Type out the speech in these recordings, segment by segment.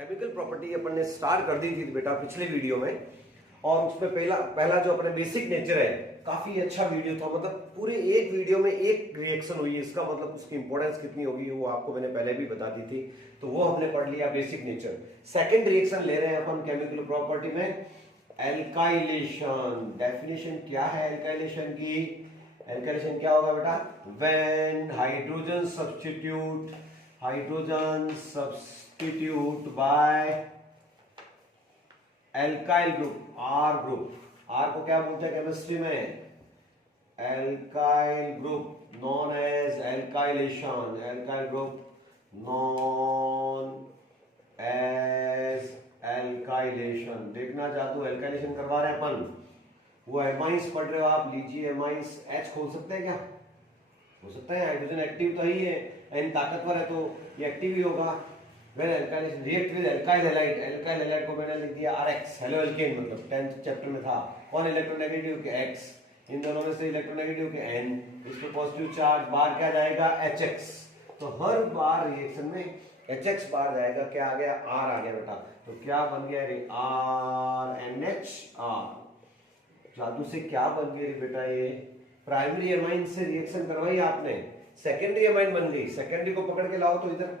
Chemical property अपन ने start कर दी थी बेटा पिछले वीडियो में, और उसमें पहला जो अपने बेसिक नेचर है काफी अच्छा वीडियो था। मतलब पूरे एक वीडियो में एक रिएक्शन हुई है, इसका मतलब उसकी इंपॉर्टेंस कितनी होगी वो आपको मैंने पहले भी बता दी थी। तो वो हमने पढ़ लिया बेसिक नेचर। सेकंड रिएक्शन ले रहे हैं अपन केमिकल प्रॉपर्टी में, एल्काइलेशन। डेफिनेशन क्या है एल्काइलेशन की? एल्काइलेशन क्या होगा बेटा? When hydrogen substitute by alkyl group, R group. R को क्या बोलते हैं केमिस्ट्री में? Alkyl group known as alkylation. Alkyl group known as alkylation. देखना चाहते हो एल्काइलेशन करवा रहे हैं अपन, वो एमाइंस पढ़ रहे हो आप, लीजिए एमाइंस। एच खोल सकते हैं क्या? हो सकता है, हाइड्रोजन एक्टिव तो ही है, एन ताकतवर है तो ये एक्टिव ही होगा। When alkylation react with alkyl halide, alkyl halide को मैंने लिख दिया आरएक्स, हेलो एल्केन, मतलब 10th चैप्टर में था। कौन इलेक्ट्रोनेगेटिव के एक्स, इन दोनों में से इलेक्ट्रोनेगेटिव के एन, इस पे पॉजिटिव चार्ज, बाहर क्या जाएगा? एचएक्स। तो हर बार रिएक्शन में एचएक्स बाहर जाएगा, क्या आ गया? आर आ गया बेटा। तो क्या बन गया रे? R N H R. जादू से क्या बन गया रे बेटा? ये प्राइमरी एमाइन से रिएक्शन करवाई आपने, सेकेंडरी एमाइन बन गई। सेकेंडरी को पकड़ के लाओ तो इधर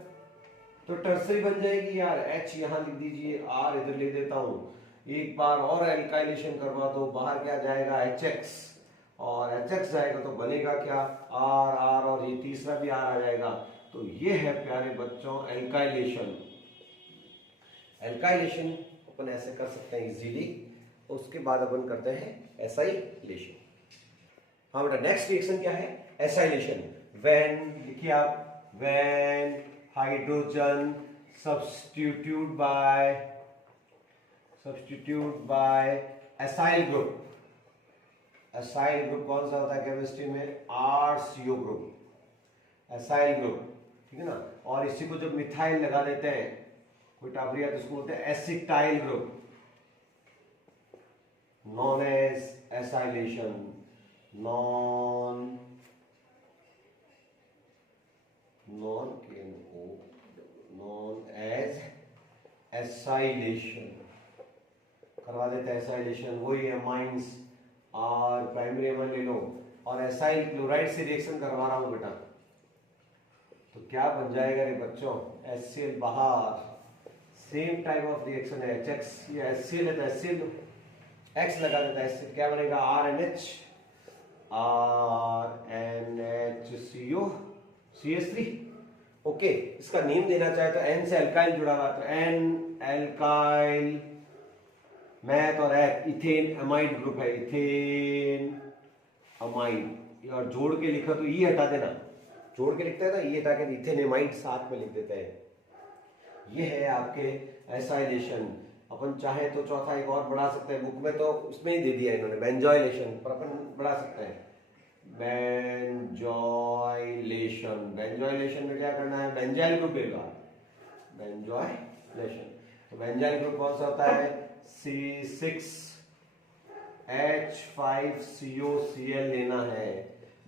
तो टर्सरी बन जाएगी यार। एच यहां लिख दीजिए, आर इधर लिख देता हूं। एक बार और एल्काइलेशन करवा दो, बाहर क्या जाएगा? एचएक्स, और एचएक्स जाएगा तो बनेगा क्या? आर आर, और ये तीसरा भी आर आ जाएगा। तो ये है प्यारे बच्चों एल्काइलेशन। एल्काइलेशन अपन ऐसे कर सकते हैं इजीली। उसके बाद अपन करते हैं एसाइलेशन। हाँ बेटा, नेक्स्ट रिएक्शन क्या है? एसाइलेशन। व्हेन, लिखिए आप, when hydrogen substitute by acyl group. Acyl group कौन सा होता है केमिस्ट्री में? आरसीओ ग्रुप, एसाइल ग्रुप, ठीक है ना। और इसी को जब मिथाइल लगा देते हैं कोई टाबरी है तो उसको बोलते हैं acetyl group, known as acylation. Known as acylation करवा देते हैं। एसाइलेशन वही है, माइंस और प्राइमरी एमाइन ले लो, और एसाइल क्लोराइड से रिएक्शन करवा रहा हूं बेटा। तो क्या बन जाएगा रे बच्चों? HCl बाहर, सेम टाइप ऑफ रिएक्शन है। HX या HCl है तो HCl X लगा देता है, क्या बनेगा? RNH CH3। ओके, इसका नेम देना चाहे तो N से एल्काइल जुड़ा हुआ तो N एल्काइल, मैथ और इथेन अमाइड ग्रुप है, इथेन अमाइड। और जोड़ के लिखा तो ई हटा देना, जोड़ के लिखते हैं ना, ये हटा के इथेनेमाइड साथ में लिख देते हैं। ये है आपके एसाइलेशन। अपन चाहे तो चौथा एक और बढ़ा सकते हैं, बुक में तो उसमें ही दे दिया इन्होंने, बेंजॉयलेशन, पर अपन बढ़ा सकते हैं बेंजॉयलेशन। बेंजॉयलेशन में क्या करना है? बेंजाइल ग्रुप लेगा, बेंजॉयलेशन। तो बेंजाइल ग्रुप कौन सा होता है? C6H5COCl लेना है।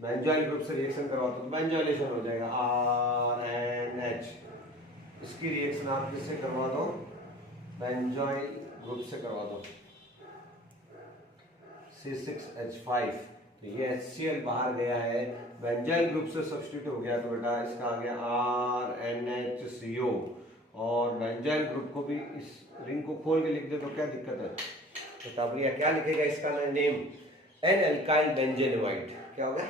बेंजॉइल ग्रुप से रिएक्शन करवाओ तो बेंजॉयलेशन हो जाएगा, RNH। इसकी रिएक्शन आप किससे करवा दो? बेंजॉइल ग्रुप से करवा दो, C6H5। तो ये HCl बाहर गया है, बेंजॉइल ग्रुप से सब्स्टिट्यूट हो गया, तो बेटा इसका आ गया RNHCO। और बेंजॉइल ग्रुप को भी इस रिंग को खोल के लिख दे तो क्या दिक्कत है? तो टाबरिया क्या लिखेगा इसका नेम? N alkyl benzenoid. क्या हो गया?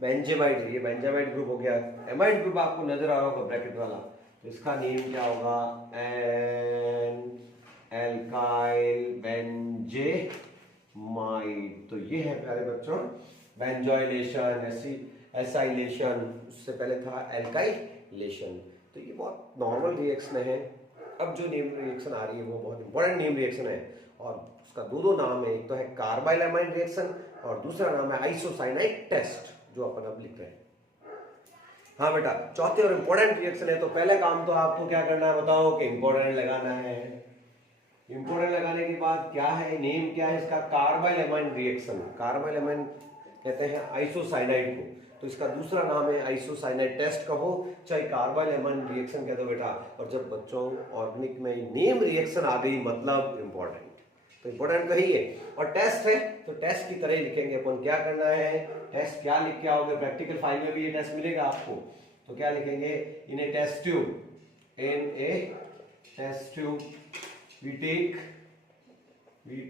बेंजेमाइड। ये बेंजेमाइड ग्रुप हो गया। एमाइड ग्रुप आपको नजर आ रहा होगा ब्रैकेट वाला, तो इसका नेम क्या होगा? N alkyl benzamide. तो ये है प्यारे बच्चों बेंजॉयलेशन, एसाइलेशन। उससे पहले था एल्काइलेशन। तो ये बहुत नॉर्मल रिएक्शन है। अब जो नेम रिएक्शन आ रही है वो बहुत इंपॉर्टेंट नेम रिएक्शन है, और उसका दो नाम है। एक तो है कार्बाइलमाइड रिएक्शन और दूसरा नाम है आइसोसाइनाइड टेस्ट, जो अपन अब लिख रहे हैं। हाँ बेटा, चौथे और इंपॉर्टेंट रिएक्शन है। तो पहले काम तो आपको क्या करना है बताओ? कि इंपॉर्टेंट लगाना है। इंपॉर्टेंट लगाने के बाद क्या है, नेम क्या है इसका? कार्बाइलमाइड रिएक्शन। कार्बाइलमाइड कहते हैं आइसोसाइनाइड को। तो इसका दूसरा नाम है आइसोसाइनाइड टेस्ट कहो चाहे कार्बाइल एमाइन रिएक्शन कह दो बेटा। और जब बच्चों ऑर्गेनिक में नेम रिएक्शन आ गई मतलब इंपॉर्टेंट, तो इंपॉर्टेंट तो ही है। और टेस्ट है तो टेस्ट की तरह ही लिखेंगे अपन। क्या करना है, टेस्ट क्या लिख के आओगे, प्रैक्टिकल फाइल में भी ये टेस्ट मिलेगा आपको। तो क्या लिखेंगे, in a test tube, in a test tube we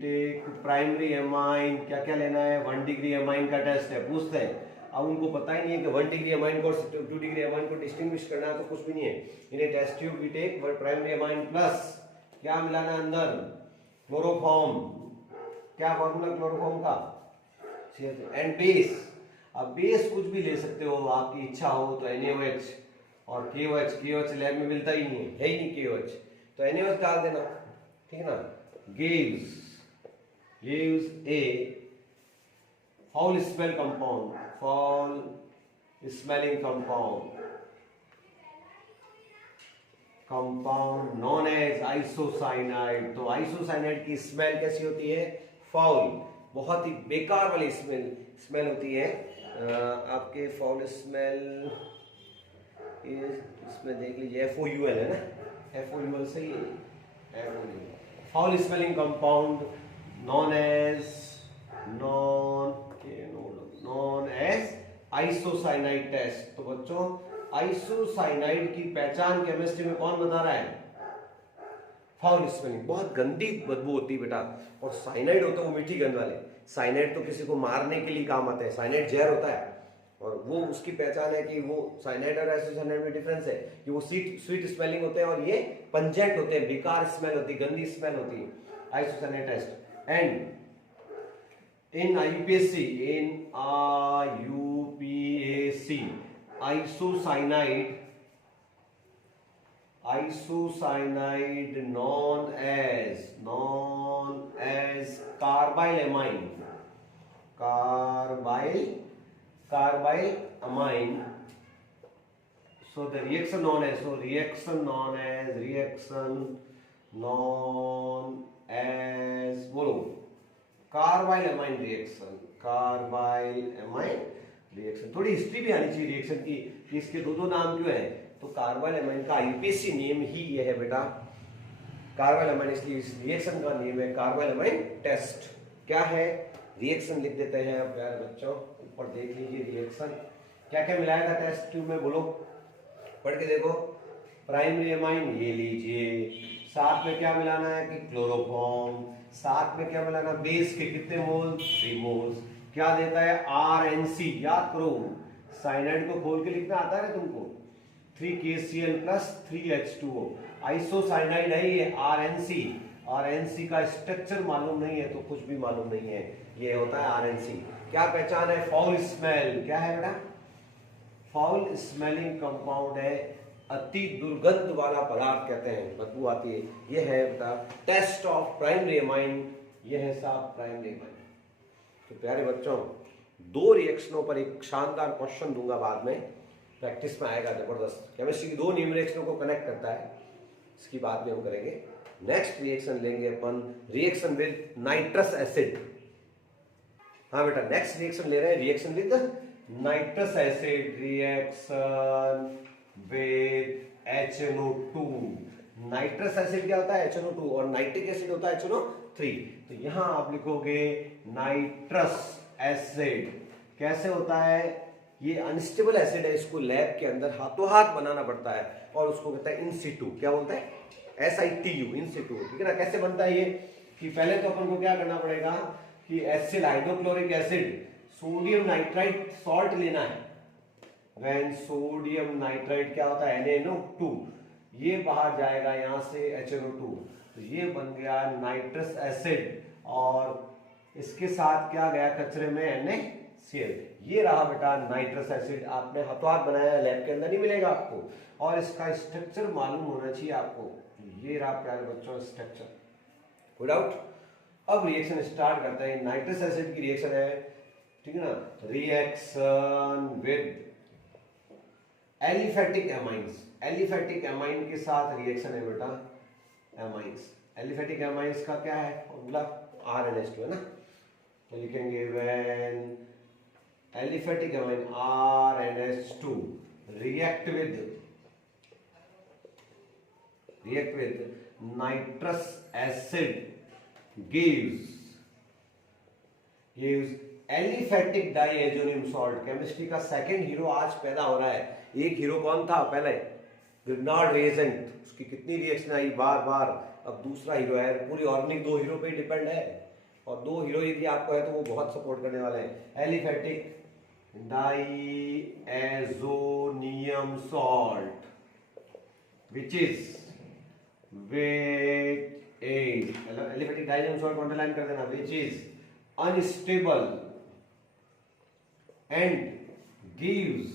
take primary amine, क्या क्या लेना है, 1 डिग्री एमाइन का टेस्ट है, पूछते हैं। अब उनको पता ही नहीं है कि 1 डिग्री एमाइन को 2 डिग्री एमाइन को डिस्टिंग्विश करना है, तो कुछ भी नहीं है। In a test tube we take primary amine plus क्या मिलाना है अंदर, क्लोरोफॉर्म। क्या फॉर्मूला क्लोरोफॉर्म का, एंड बेस। अब बेस कुछ भी ले सकते हो, आपकी इच्छा हो तो NaOH और KOH। KOH लैब में मिलता ही नहीं है ही नहीं KOH, तो NaOH डाल देना, ठीक है ना। gives a foul smell compound, foul smelling compound known as isocyanide। तो आइसोसाइनाइड की स्मेल कैसी होती है, फाउल, बहुत ही बेकार वाली स्मेल होती है। आपके फाउल स्मेल इसमें देख लीजिए FOUL है ना, FOUL सही है, foul smelling compound known as isocyanide test. तो बच्चों आइसोसाइनाइड की पहचान केमिस्ट्री में कौन बता रहा है, फाउल स्मेलिंग, बहुत गंदी बदबू होती है बेटा। और साइनाइड होता है वो मीठी गंध वाले, साइनाइड तो किसी को मारने के लिए काम आता है, साइनाइड जहर होता है। और वो उसकी पहचान है कि वो साइनाइड और आइसोसाइनाइड में डिफरेंस है कि वो स्वीट स्मेलिंग होते हैं और ये पंजेंट होते हैं, बेकार स्मेल होती है, गंदी स्मेल होती है, isocyanide test. And in IUPAC isocyanide known as carbylamine, so the reaction known as बोलो कार्बाइल अमाइन रिएक्शन। थोड़ी हिस्ट्री भी आनी चाहिए रिएक्शन की, इसके दो नाम क्यों है। तो कार्बाइल अमाइन का IUPAC नेम ही ये है बेटा, कार्बाइल अमाइन, इसलिए इस रिएक्शन का नेम है कार्बाइल अमाइन टेस्ट। क्या है, रिएक्शन लिख देते हैं। अब यार बच्चों ऊपर देख लीजिए रिएक्शन क्या क्या मिलाया था टेस्ट ट्यूब में, बोलो पढ़ के देखो। प्राइमरी अमाइन ये लीजिए, साथ में क्या मिलाना है कि क्लोरोफॉर्म, साथ में क्या मिलाना, बेस के कितने मोल, 3 मोल्स। क्या देता है RNC, याद करो, साइनाइड को खोल के लिखना आता है ना तुमको, 3KCl प्लस 3H2O। आइसोसाइनाइड है ये RNC, RNC का स्ट्रक्चर मालूम नहीं है तो कुछ भी मालूम नहीं है, ये होता है RNC। क्या पहचान है, फाउल स्मेल। क्या है बेटा, फाउल स्मेलिंग कंपाउंड है, अति दुर्गंध वाला पदार्थ कहते हैं, बदबू आती है। ये है बेटा टेस्ट ऑफ प्राइमरी अमाइन, ये है साहब प्राइमरी अमाइन। तो प्यारे बच्चों 2 रिएक्शनों पर एक शानदार क्वेश्चन दूंगा बाद में, प्रैक्टिस में आएगा जबरदस्त। केमिस्ट्री की 2 न्यू रिएक्शनों को कनेक्ट करता है, इसकी बात भी हम करेंगे। नेक्स्ट रिएक्शन लेंगे अपन, रिएक्शन विद नाइट्रस एसिड। हाँ बेटा नेक्स्ट रिएक्शन ले रहे हैं, reaction with nitrous acid, reaction with HNO2। Nitrous acid क्या होता है, HNO2, और नाइट्रिक एसिड होता है HNO3। तो यहां आप लिखोगे नाइट्रस एसिड। कैसे होता है, ये अनस्टेबल एसिड है, इसको लैब के अंदर हाथों हाथ बनाना पड़ता है और उसको कहता है इन सिटू। क्या बोलता है, SITU, इन सिटू, ठीक है ना। कैसे बनता है ये, कि पहले तो अपन को क्या करना पड़ेगा कि acid hydrochloric acid, sodium nitrite salt लेना है। When सोडियम नाइट्राइट क्या होता है, NaNO2, ये बाहर जाएगा यहां से HNO2, तो ये बन गया नाइट्रस एसिड, और इसके साथ क्या गया कचरे में, NaCl। ये रहा बेटा नाइट्रस एसिड, आपने हाथों हाथ बनाया, लैब के अंदर नहीं मिलेगा आपको, और इसका स्ट्रक्चर मालूम होना चाहिए आपको। ये रहा प्यारे बच्चों स्ट्रक्चर, कोई डाउट। अब रिएक्शन स्टार्ट करते हैं। नाइट्रस एसिड की रिएक्शन है, ठीक है ना, reaction with aliphatic amines. Aliphatic amine के साथ रिएक्शन है बेटा, एमाइंस। एलिफेटिक एमाइंस का क्या है फॉर्मूला, RNH2 है ना। तो लिखेंगे when aliphatic amine RnH2 react with nitrous acid gives aliphatic diazonium salt. Chemistry का सेकंड हीरो आज पैदा हो रहा है। एक हीरो कौन था पहले? ग्रिग्नार्ड रिएजेंट, उसकी कितनी रिएक्शन आई बार बार। अब दूसरा हीरो है। पूरी ऑर्गेनिक दो हीरो पे डिपेंड है, और दो हीरो यदि आपको है तो वो बहुत सपोर्ट करने वाले हैं। Aliphatic diazonium salt which is aliphatic diazonium salt को अंडरलाइन कर देना, which is unstable and gives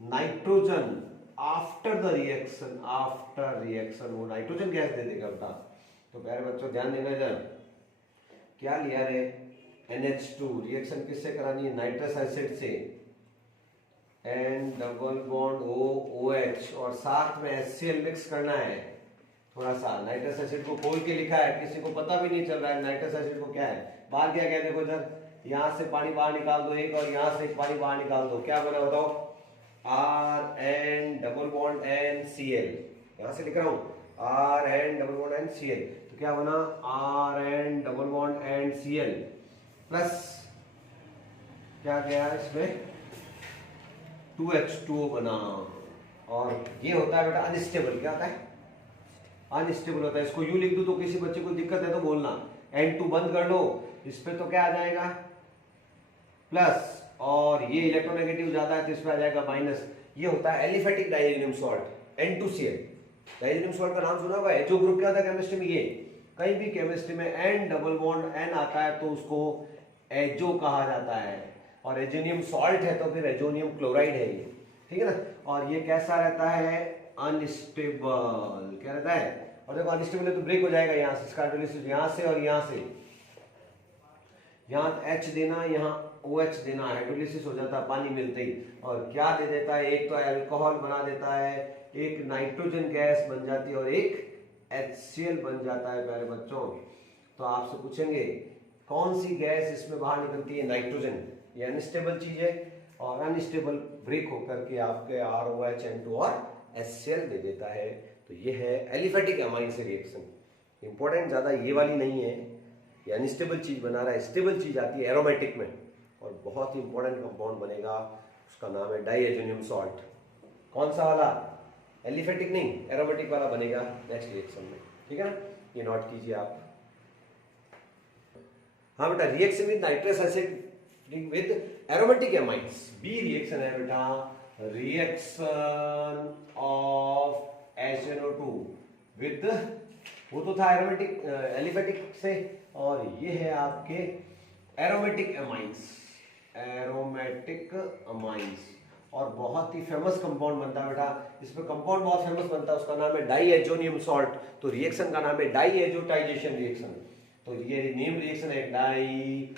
nitrogen after the reaction वो नाइट्रोजन गैस दे देगा बेटा। तो प्यारे बच्चों ध्यान देना इधर, क्या लिया रे? NH2 रिएक्शन किससे करानी है? नाइट्रस एसिड से, N डबल बॉन्ड OH, और साथ में HCl मिक्स करना है थोड़ा सा। नाइट्रस एसिड को खोल के लिखा है, किसी को पता भी नहीं चल रहा है नाइट्रस एसिड को क्या है। बाहर क्या कहते हैं? इधर यहां से पानी बाहर निकाल दो एक, और यहां से पानी बाहर निकाल दो, क्या बना बताओ? RN double bond NCl। यहां से लिख रहा हूं RN डबल बॉन्ड NCl, तो क्या बना? RN double bond NCl plus क्या गया इसमें? 2H2O बना। और ये होता है बेटा अनस्टेबल। क्या होता है? अनस्टेबल होता है। इसको यू लिख दो तो किसी बच्चे को दिक्कत है तो बोलना। N2 बंद कर लो, इस पे तो क्या आ जाएगा? प्लस, और ये इलेक्ट्रोनेगेटिव ज्यादा है तो इसमें आ जाएगा माइनस। ये होता है aliphatic diazonium salt N2Cl। Diazonium salt का नाम सुना होगा। एचो ग्रुप क्या होता है केमिस्ट्री में? ये कहीं भी केमिस्ट्री में N डबल बॉन्ड N आता है तो उसको एजो कहा जाता है, और एजोनियम सॉल्ट है तो फिर एजोनियम क्लोराइड है ये, ठीक है ना। और ये कैसा रहता है? अनस्टेबल। क्या रहता है? और देखो अनस्टेबल है तो ब्रेक हो जाएगा यहाँ से, इसका हाइड्रोलिसिस यहाँ से और यहाँ से, यहाँ H देना, यहाँ OH देना, हाइड्रोलिसिस हो जाता है पानी मिलते ही। और क्या दे देता है? एक तो अल्कोहल बना देता है, एक नाइट्रोजन गैस बन जाती है, और एक HCl बन जाता है प्यारे बच्चों। तो आपसे पूछेंगे कौन सी गैस इसमें बाहर निकलती है? नाइट्रोजन। ये अनस्टेबल चीज है, और अनस्टेबल ब्रेक होकर के आपके ROH N2 और HCl दे देता है। तो ये है एलिफेटिक अमाइन से रिएक्शन। इंपॉर्टेंट ज्यादा ये वाली नहीं है, ये अनस्टेबल चीज बना रहा है। स्टेबल चीज आती है एरोमेटिक में, और बहुत ही इंपॉर्टेंट कंपाउंड बनेगा, उसका नाम है डाइएजोनियम सॉल्ट। कौन सा वाला? एलिफेटिक नहीं, एरोमेटिक वाला बनेगा नेक्स्ट रिएक्शन में, ठीक है ना। ये नोट कीजिए आप। हाँ बेटा, reaction with nitrous acid with aromatic amines. B reaction है बेटा, रिएक्शन ऑफ HNO2 विद, वो तो था एरोमेटिक एलिफेटिक से, और ये है आपके एरोमेटिक अमाइंस। एरोमेटिक अमाइंस, और बहुत ही फेमस कंपाउंड बनता है बेटा। इसमें कंपाउंड बहुत फेमस बनता है, उसका नाम है डाइएजोनियम सॉल्ट। तो रिएक्शन का नाम है डाइएजोटाइजेशन रिएक्शन। तो ये नेम रिएक्शन है डाइएजोटाइजेशन।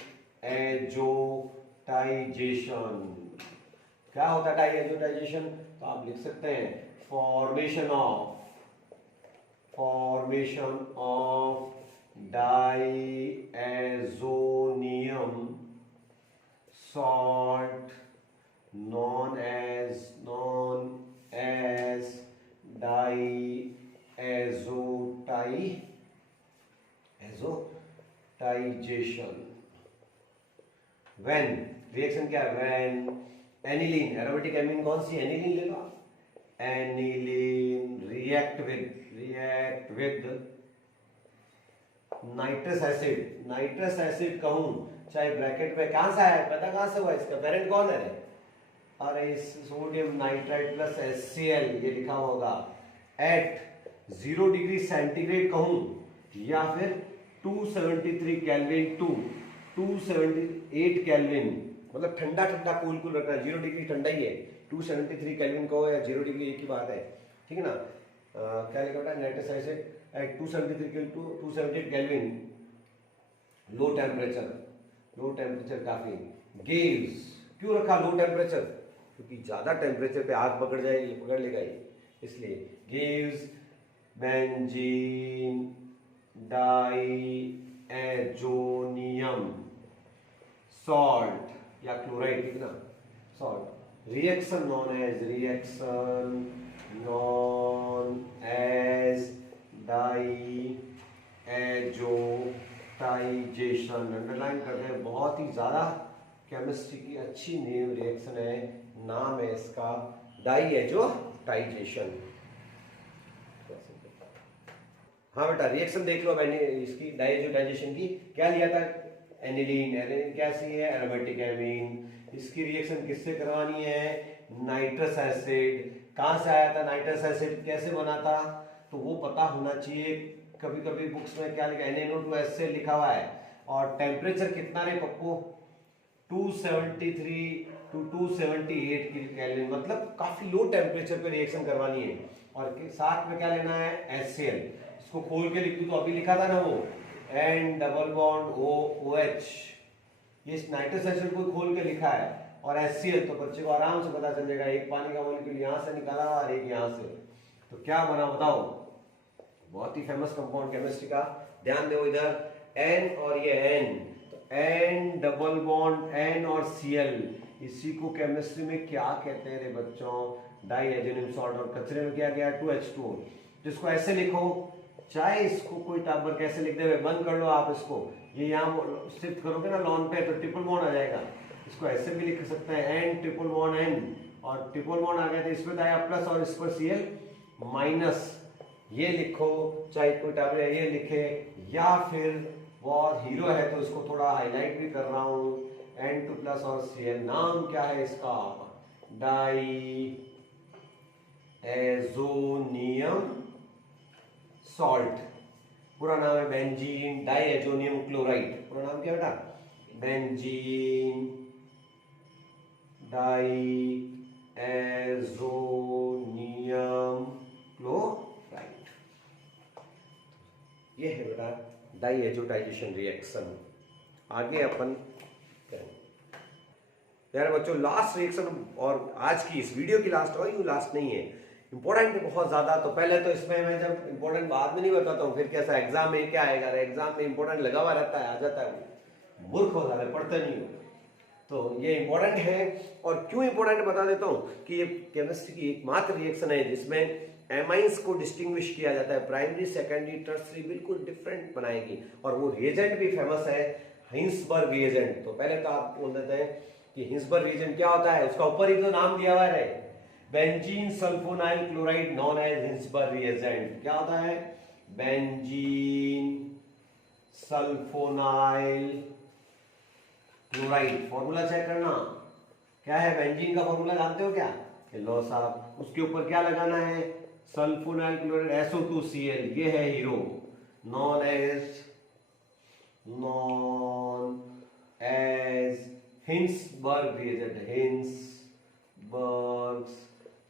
क्या होता है डाइएजोटाइजेशन? तो आप लिख सकते हैं formation of diazonium salt known as diazotization। when reaction क्या है? when एनिलीन, एरोमेटिक एमीन कौन सी? एनिलीन लेगा। Aniline react with nitrous acid. Nitrous acid कहूं चाहे ब्रैकेट में, कहां से आया? पैदा कहां से हुआ? इसका पेरेंट कौन है? अरे सोडियम नाइट्राइड प्लस HCl, ये लिखा होगा। एट 0 डिग्री सेंटीग्रेड कहूं, या फिर 273 केल्विन टू 278 केल्विन, मतलब ठंडा ठंडा कूल कूल रखना। 0 डिग्री ठंडा ही है, 273 केल्विन कहो या 0 डिग्री एक ही बात है, ठीक है ना। क्या लिखा बेटा? Nitrous acid at 273 to 278 kelvin, low temperature काफी। गिव्स, क्यों रखा लो टेम्परेचर? क्योंकि ज्यादा टेम्परेचर पे आग पकड़ जाएगी, पकड़ लेगा ये, इसलिए। गिव्स बेंजीन डाइएजोनियम सॉल्ट, या क्लोराइड, ठीक ना, salt. Reaction known as diazotization, underline करते हैं, बहुत ही ज्यादा केमिस्ट्री की अच्छी नेम रिएक्शन है, नाम है इसका डाइएजोटाइजेशन। हाँ बेटा रिएक्शन देख लो मैंने इसकी डाइएजोटाइजेशन की, क्या लिया था, एनिलीन, एनिलीन कैसी है, एरोमेटिक एमीन। इसकी रिएक्शन किससे करवानी है, नाइट्रस एसिड। कहां से आया था नाइट्रस एसिड, कैसे बना था, तो वो पता होना चाहिए। कभी कभी बुक्स में क्या लिखा है, NaNO2 से लिखा हुआ है, और टेम्परेचर कितना रे पप्पू, 273 टू 278 केल्विन, मतलब काफी लो टेम्परेचर पे रिएक्शन करवानी है। और साथ में क्या लेना है, HCl। इसको खोल के लिख दूं तो अभी लिखा था ना वो N डबल बॉन्ड OH, ये नाइट्रस एसिड को खोल के लिखा है, और HCl, तो बच्चे को आराम से पता चल जाएगा, एक पानी का मॉलिक्यूल यहां से निकाला और एक यहां से, तो क्या बना बताओ, बहुत ही फेमस कंपाउंड केमिस्ट्री का, ध्यान दो इधर, N और ये N, तो N डबल बॉन्ड N और Cl, इसी को केमिस्ट्री में क्या कहते हैं रे बच्चों, डाइएजोनियम सॉल्ट। और कचरे में क्या गया, 2H2O, जिसको ऐसे लिखो, चाहे इसको कोई टाबर कैसे लिख दे, बंद कर लो आप इसको, ये यहाँ शिफ्ट करोगे ना लॉन पे तो ट्रिपल बॉन्ड आ जाएगा, इसको ऐसे भी लिख सकते हैं, N ट्रिपल बॉन्ड N, और ट्रिपल बॉन्ड आ गया तो इसमें आया प्लस और इस पर Cl माइनस, ये लिखो, चाहे कोई टाबर ये लिखे, या फिर बहुत हीरो है तो इसको थोड़ा हाईलाइट भी कर रहा हूं, N2 प्लस और Cl, नाम क्या है इसका, डाइएजोनियम सॉल्ट, पूरा नाम है बेंजीन डाइएजोनियम क्लोराइड, पूरा नाम क्या बेटा, बेंजीन डाइएजोनियम क्लोराइड, ये है बेटा डाइएजोटाइजेशन रिएक्शन। आगे अपन यार बच्चों लास्ट रिएक्शन, और आज की इस वीडियो की लास्ट, और यूं लास्ट नहीं है, इंपॉर्टेंट है बहुत ज्यादा, तो पहले तो इसमें मैं जब इंपॉर्टेंट बाद में नहीं बताता हूँ, फिर कैसा एग्जाम में क्या आएगा, एग्जाम में इंपॉर्टेंट लगा हुआ रहता है, आ जाता है, मूर्ख हो जाता है, पढ़ते नहीं हो, तो ये इंपॉर्टेंट है। और क्यों इंपॉर्टेंट बता देता हूँ कि ये केमिस्ट्री की एकमात्र रिएक्शन है जिसमें एमाइंस को डिस्टिंग्विश किया जाता है, प्राइमरी सेकेंडरी टर्सरी बिल्कुल डिफरेंट बनाएगी, और वो रिएजेंट भी फेमस है, हिंसबर्ग रिएजेंट। तो पहले तो आप बोल देते हैं कि हिंसबर्ग रिएजेंट क्या होता है, उसका ऊपर ही तो नाम दिया हुआ है, benzene sulphonyl chloride known as Hinsberg reagent. क्या होता है, benzene sulphonyl chloride, formula check करना, क्या है बेंजीन का फॉर्मूला जानते हो क्या, लो साहब, उसके ऊपर क्या लगाना है, सल्फोनाइल क्लोराइड SO2Cl, ये है hero, known as Hinsberg reagent, Hinsberg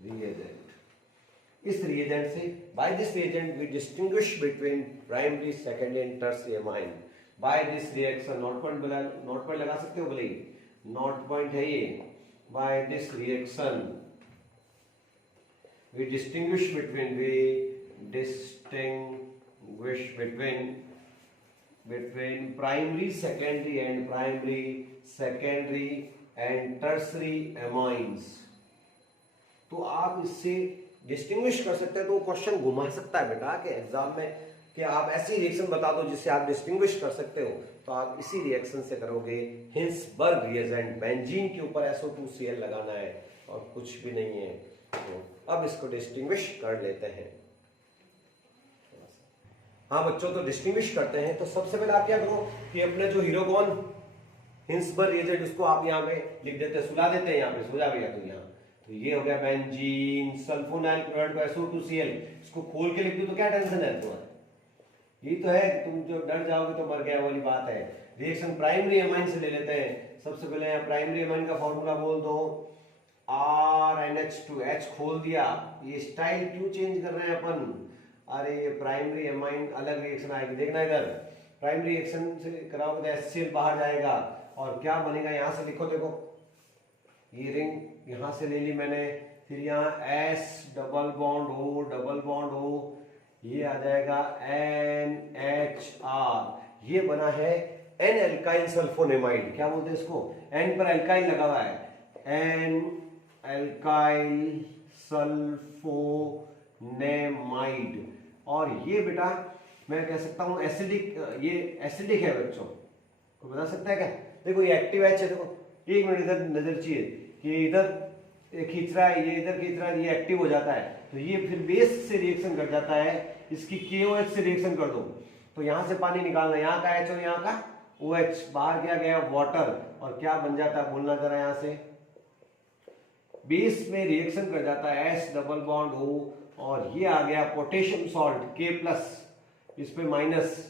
reagent. इस रिएजेंट से, by this reagent we distinguish between primary secondary and tertiary amine by this reaction. Note point लगा सकते हो भले, नोट पॉइंट है ये, by this reaction we distinguish between primary secondary and tertiary amines। तो आप इससे डिस्टिंग्विश कर सकते हैं, तो क्वेश्चन घुमा सकता है बेटा के एग्जाम में कि आप ऐसी रिएक्शन बता दो जिससे आप डिस्टिंग्विश कर सकते हो, तो आप इसी रिएक्शन से करोगे, हिंसबर्ग रिएजेंट, बेंजीन के ऊपर SO2Cl लगाना है और कुछ भी नहीं है। तो अब इसको डिस्टिंग्विश कर लेते हैं। हाँ बच्चों, तो डिस्टिंग्विश करते हैं, तो सबसे पहले आप क्या करो कि अपने जो हीरो कौन हिंसबर्ग रिएजेंट, उसको आप यहाँ पे लिख देते हैं, सुला देते हैं, यहाँ पे सो जा भैया तो यहाँ, तो ये हो गया बेंजीन सल्फोनाइल क्लोराइड को SO2Cl, इसको खोल के लिख दो तो क्या टेंशन है तुम्हारा, यही तो है, तुम जो डर जाओगे तो मर गया वाली बात है। रिएक्शन प्राइमरी एमाइन से ले लेते हैं, सबसे पहले यहाँ प्राइमरी एमाइन का फॉर्मूला बोल दो, RNH2, H खोल दिया, ये स्टाइल क्यों चेंज कर रहे हैं अपन, अरे ये प्राइमरी एमाइन अलग रिएक्शन आएगी, देखना इधर, प्राइमरी रिएक्शन से कराओगे तो HCl बाहर जाएगा, और क्या बनेगा, यहां से लिखो, देखो ये रिंग यहां से ले ली मैंने, फिर यहाँ S डबल बॉन्ड O, ये आ जाएगा NHR, ये बना है एन एल्काइल सल्फोनेमाइड, क्या बोलते हैं इसको, एन पर एल्काइल लगा हुआ है, एन एल्काइल सल्फोनेमाइड। और ये बेटा मैं कह सकता हूं एसिडिक, ये एसिडिक है बच्चों, कोई बता सकता है क्या? देखो ये एक्टिव एच है, देखो एक मिनट इधर नजर चाहिए कि इधर खींच रहा है, ये इधर खींच रहा है, ये एक्टिव हो जाता है, तो ये फिर बेस से रिएक्शन कर जाता है, इसकी KOH से रिएक्शन कर दो, तो यहां से पानी निकालना, यहाँ का H और यहाँ का OH, बाहर क्या गया वाटर, और क्या बन जाता है बोलना जरा, यहां से बेस में रिएक्शन कर जाता है H डबल बॉन्ड O, और ये आ गया पोटेशियम सॉल्ट K प्लस, इस पे माइनस,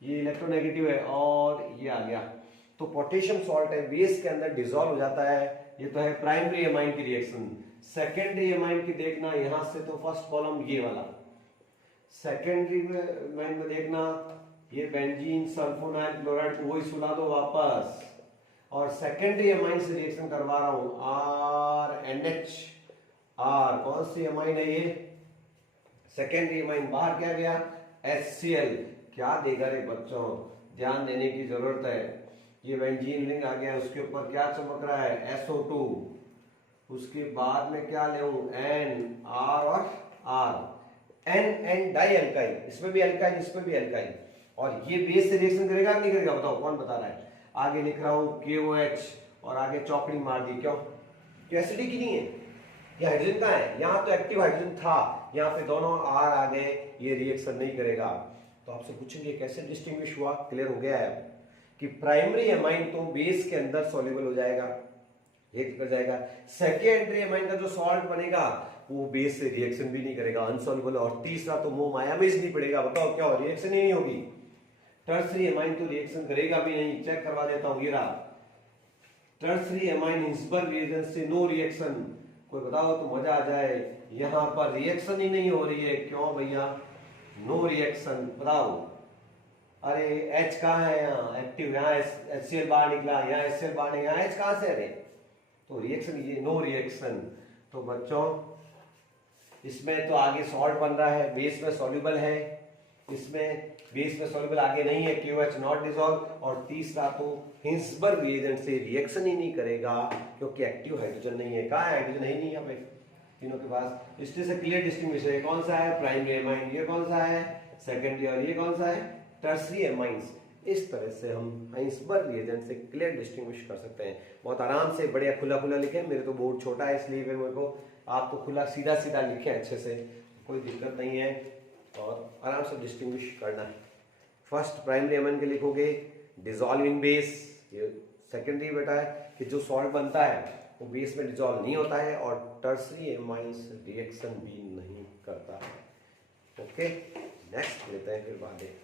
ये इलेक्ट्रोनेगेटिव है, और ये आ गया, तो पोटेशियम सॉल्ट है, बेस के अंदर डिसॉल्व हो जाता है। ये तो है प्राइमरी एमाइन की रिएक्शन। सेकेंडरी एमाइन की देखना, यहां से तो फर्स्ट कॉलम ये वाला, सेकेंडरी एमाइन में देखना ये बेंजीन सल्फोनाइल क्लोराइड को वही सुला दो वापस, और सेकेंडरी एमाइन से रिएक्शन करवा रहा हूं RNH, R कौन सी एमाइन है ये, सेकेंडरी एमाइन, बाहर क्या गया HCl, क्या देगा रे बच्चों, ध्यान देने की जरूरत है। ये बेंजीन रिंग आ गया, उसके ऊपर क्या चमक रहा है SO2, उसके बाद में क्या ले N, R और R, N डाई एल्काइल, इसमें भी एल्काइल इसमें भी एल्काइल, और ये बेस से रिएक्शन करेगा नहीं करेगा बताओ, कौन बता रहा है? आगे लिख रहा हूं KOH, और आगे चौकड़ी मार दी, क्यों? एसिडिक ही नहीं है, ये हाइड्रोजन कहां है, यहां तो एक्टिव हाइड्रोजन था, यहाँ पे दोनों R आ गए, ये रिएक्शन नहीं करेगा। तो आपसे पूछेंगे कैसे डिस्टिंग्विश हुआ, क्लियर हो गया है कि प्राइमरी एमाइन तो बेस के अंदर सॉल्युबल हो जाएगा, रिएक्ट कर जाएगा, सेकेंडरी एमाइन का जो सॉल्ट बनेगा वो बेस से रिएक्शन भी नहीं करेगा, अनसॉल्युबल, और तीसरा तो मोह माया में नहीं पड़ेगा, बताओ क्या हो, रिएक्शन ही नहीं होगी। टर्सरी एमाइन तो रिएक्शन करेगा भी नहीं, चेक करवा देता हूं, ये रहा टर्सरी एमाइन हिंसबर्ग रिएजेंट से नो रिएक्शन, कोई बताओ तो मजा आ जाए, यहां पर रिएक्शन ही नहीं हो रही है, क्यों भैया, नो रिएक्शन, बताओ, अरे H कहाँ है, यहाँ एक्टिव, यहाँ HCl बाहर निकला, यहाँ HCl बाहर निकला, यहाँ H कहाँ से, अरे तो रिएक्शन, ये नो रिएक्शन। तो बच्चों इसमें तो आगे सॉल्ट बन रहा है, बेस में सॉल्युबल है, इसमें बेस में सॉल्युबल आगे नहीं है, KOH नॉट डिसॉल्व, और तीसरा तो हिंसबर्ग रिएजेंट से रिएक्शन ही नहीं करेगा क्योंकि एक्टिव हाइड्रोजन नहीं है, कहाँ है हाइड्रोजन, है ही नहीं यहाँ पे तीनों के पास, इसलिए से क्लियर डिस्टिंग्विश है, कौन सा है प्राइमरी एमाइन, ये कौन सा है सेकेंडरी, और ये कौन सा है टर्सरी एमाइंस। इस तरह से हम हाइंसबर्ग रिएजेंट से क्लियर डिस्टिंग्विश कर सकते हैं, बहुत आराम से, बढ़िया खुला खुला लिखे, मेरे तो बोर्ड छोटा है इसलिए फिर मेरे को, आप तो खुला सीधा सीधा लिखे अच्छे से, कोई दिक्कत नहीं है, और आराम से डिस्टिंग्विश करना है। फर्स्ट प्राइमरी एमाइन के लिखोगे डिसॉल्व इन बेस, ये सेकेंडरी बेटा है कि जो सॉल्ट बनता है वो बेस में डिसॉल्व नहीं होता है, और टर्सरी एमाइंस रिएक्शन भी नहीं करता है। ओके, नेक्स्ट लेते हैं फिर बाद में।